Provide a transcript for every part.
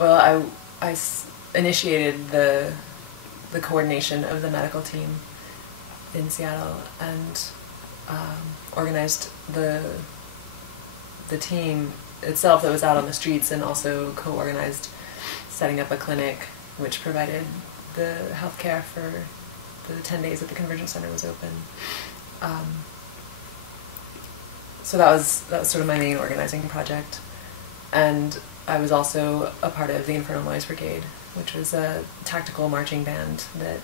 Well, initiated the coordination of the medical team in Seattle and organized the team itself that was out on the streets, and also co-organized setting up a clinic which provided the health care for the 10 days that the conversion center was open. So that was sort of my main organizing project. And I was also a part of the Infernal Noise Brigade, which was a tactical marching band that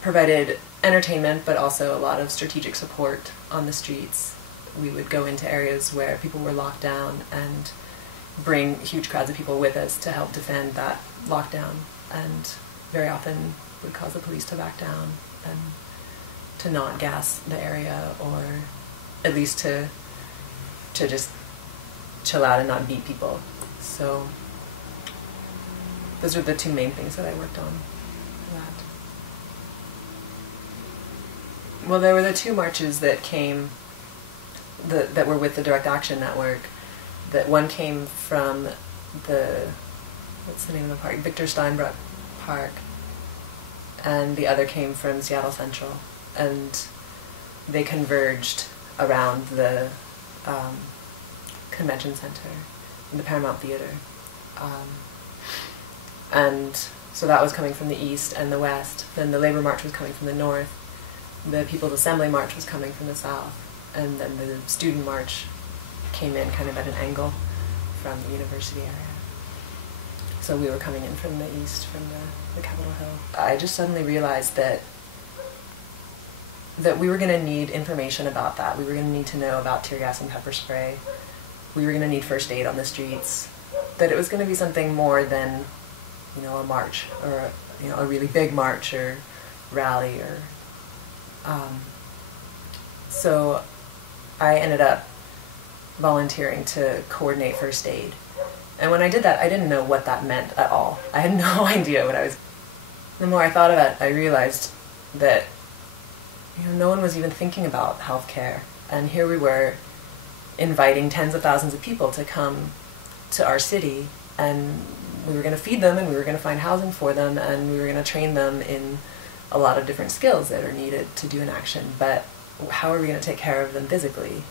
provided entertainment but also a lot of strategic support on the streets. We would go into areas where people were locked down and bring huge crowds of people with us to help defend that lockdown, and very often would cause the police to back down and to not gas the area, or at least to just chill out and not beat people. So those are the two main things that I worked on for that. Well, there were the two marches that came, that were with the Direct Action Network. That one came from the, what's the name of the park? Victor Steinbruck Park. And the other came from Seattle Central. And they converged around the convention center in the Paramount Theater. And so that was coming from the east and the west. Then the Labor March was coming from the north. The People's Assembly March was coming from the south. And then the Student March came in kind of at an angle from the university area. So we were coming in from the east, from the Capitol Hill. I just suddenly realized that we were going to need information about that. We were going to need to know about tear gas and pepper spray. We were going to need first aid on the streets. That it was going to be something more than, you know, a march, or a really big march or rally, or so I ended up volunteering to coordinate first aid. And when I did that, I didn't know what that meant at all. I had no idea what I was... The more I thought about it, I realized that no one was even thinking about healthcare. And here we were inviting tens of thousands of people to come to our city, and we were going to feed them, and we were going to find housing for them, and we were going to train them in a lot of different skills that are needed to do an action. But how are we going to take care of them physically?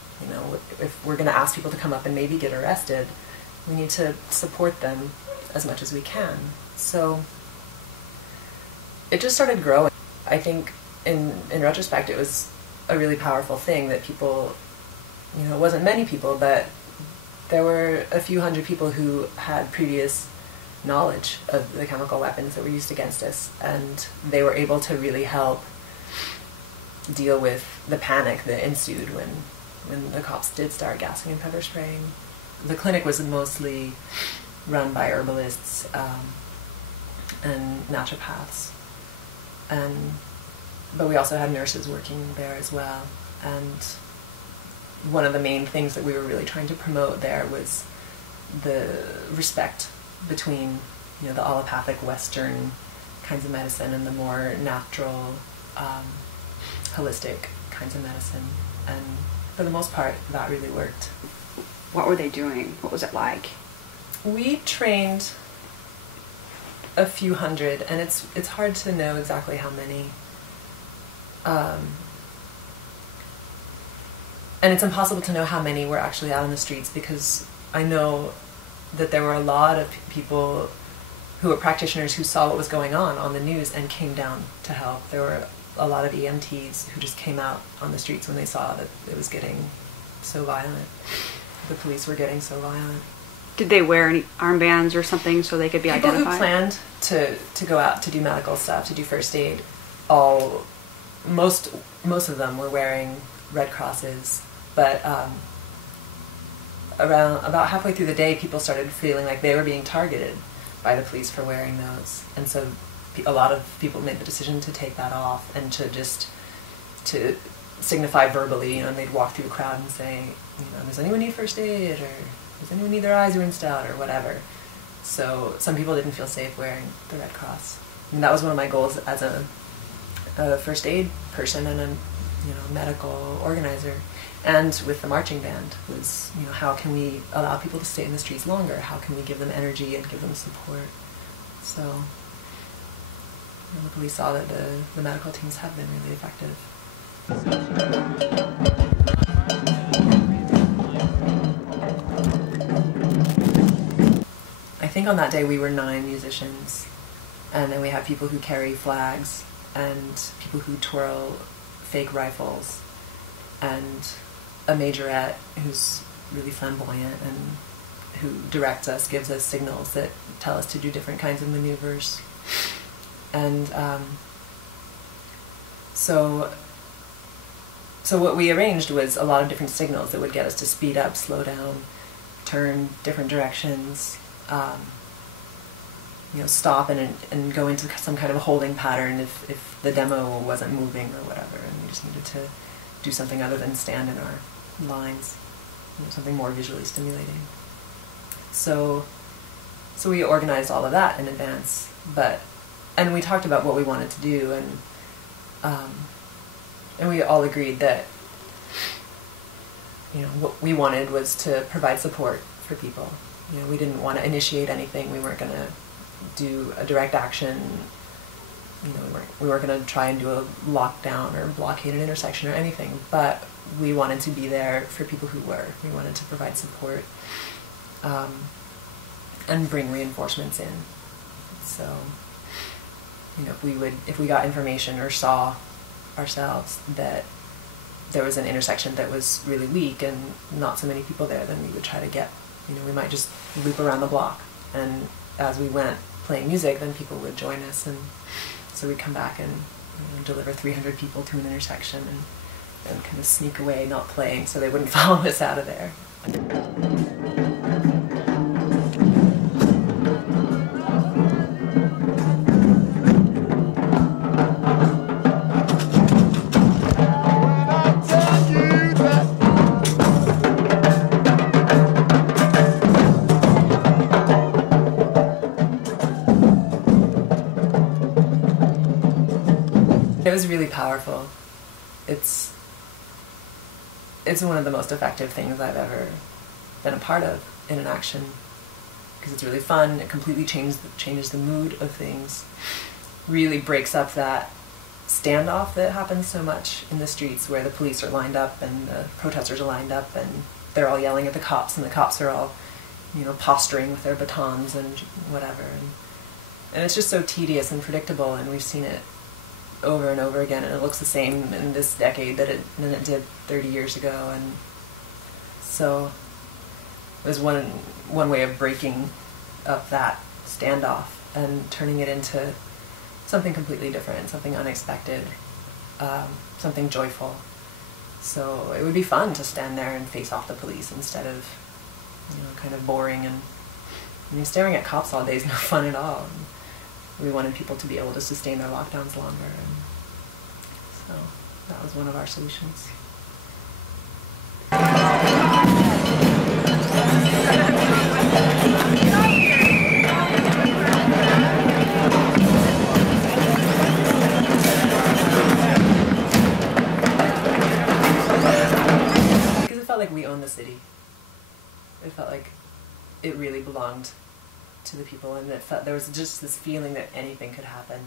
If we're going to ask people to come up and maybe get arrested, we need to support them as much as we can. So it just started growing. I think in retrospect it was a really powerful thing that people, it wasn't many people, but there were a few hundred people who had previous knowledge of the chemical weapons that were used against us, and they were able to really help deal with the panic that ensued when the cops did start gassing and pepper spraying. The clinic was mostly run by herbalists and naturopaths, but we also had nurses working there as well. And one of the main things that we were really trying to promote there was the respect between the allopathic Western kinds of medicine and the more natural, holistic kinds of medicine. And for the most part, that really worked. What were they doing? What was it like? We trained a few hundred, and it's hard to know exactly how many. And it's impossible to know how many were actually out on the streets, because I know that there were a lot of people who were practitioners who saw what was going on the news and came down to help. There were a lot of EMTs who just came out on the streets when they saw that it was getting so violent. The police were getting so violent. Did they wear any armbands or something so they could be identified? People who planned to go out to do medical stuff, to do first aid, most of them were wearing Red Crosses, but about halfway through the day, people started feeling like they were being targeted by the police for wearing those, and so a lot of people made the decision to take that off and to signify verbally, and they'd walk through a crowd and say, does anyone need first aid, or does anyone need their eyes rinsed out, or whatever. So some people didn't feel safe wearing the Red Cross, and that was one of my goals as a first aid person and a medical organizer, and with the marching band was, you know, how can we allow people to stay in the streets longer? How can we give them energy and give them support? So, you know, the police saw that the medical teams have been really effective. I think on that day we were 9 musicians, and then we have people who carry flags and people who twirl fake rifles, and a majorette who's really flamboyant and who directs us, gives us signals that tell us to do different kinds of maneuvers. And so what we arranged was a lot of different signals that would get us to speed up, slow down, turn different directions, you know, stop and go into some kind of a holding pattern if the demo wasn't moving or whatever, and we just needed to do something other than stand in our lines, you know, something more visually stimulating. So we organized all of that in advance, and we talked about what we wanted to do, and we all agreed that, you know, what we wanted was to provide support for people. You know, we didn't want to initiate anything. We weren't going to do a direct action. You know, we weren't going to try and do a lockdown or blockade an intersection or anything, but we wanted to be there for people who were. We wanted to provide support and bring reinforcements in. So, you know, if we got information or saw ourselves that there was an intersection that was really weak and not so many people there, then we would try to get, you know, we might just loop around the block, and as we went playing music, then people would join us, and so we'd come back and, you know, deliver 300 people to an intersection and kind of sneak away not playing so they wouldn't follow us out of there. It was really powerful. It's one of the most effective things I've ever been a part of in an action, because it's really fun. It completely changes the mood of things, really breaks up that standoff that happens so much in the streets, where the police are lined up and the protesters are lined up and they're all yelling at the cops, and the cops are all, you know, posturing with their batons and whatever, and it's just so tedious and predictable, and we've seen it over and over again, and it looks the same in this decade than it did 30 years ago. And so it was one way of breaking up that standoff and turning it into something completely different, something unexpected, something joyful. So it would be fun to stand there and face off the police instead of, you know, kind of boring, and I mean, staring at cops all day is no fun at all. We wanted people to be able to sustain their lockdowns longer, and so that was one of our solutions. Because it felt like we owned the city. It felt like it really belonged to the people, and there was just this feeling that anything could happen.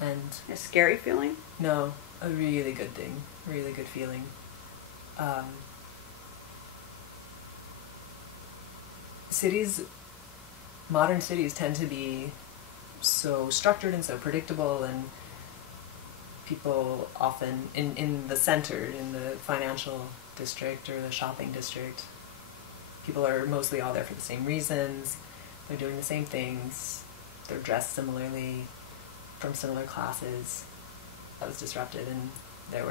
And a scary feeling? No, a really good thing, really good feeling. Modern cities tend to be so structured and so predictable, and people often in the center, in the financial district or the shopping district, people are mostly all there for the same reasons. They're doing the same things. They're dressed similarly, from similar classes. That was disrupted, and there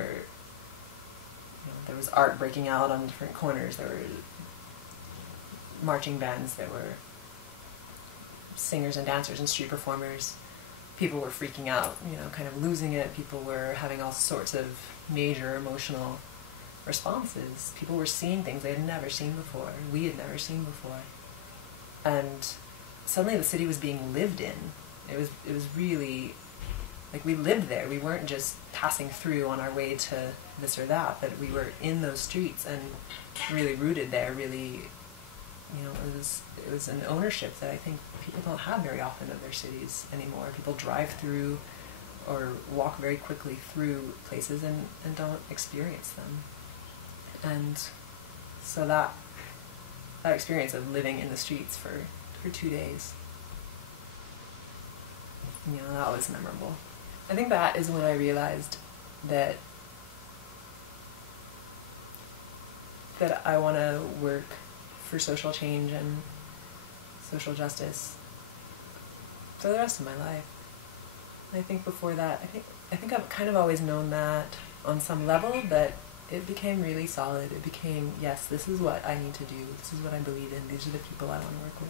was art breaking out on different corners. There were marching bands. There were singers and dancers and street performers. People were freaking out, you know, kind of losing it. People were having all sorts of major emotional responses. People were seeing things they had never seen before. We had never seen before, and suddenly the city was being lived in. It was really Like, we lived there. We weren't just passing through on our way to this or that, but we were in those streets and really rooted there, really, you know, it was an ownership that I think people don't have very often of their cities anymore. People drive through or walk very quickly through places and don't experience them. And so that experience of living in the streets for 2 days, you know, that was memorable. I think that is when I realized that I want to work for social change and social justice for the rest of my life. I think before that, I think I've kind of always known that on some level, but it became really solid. It became, yes, this is what I need to do. This is what I believe in. These are the people I want to work with.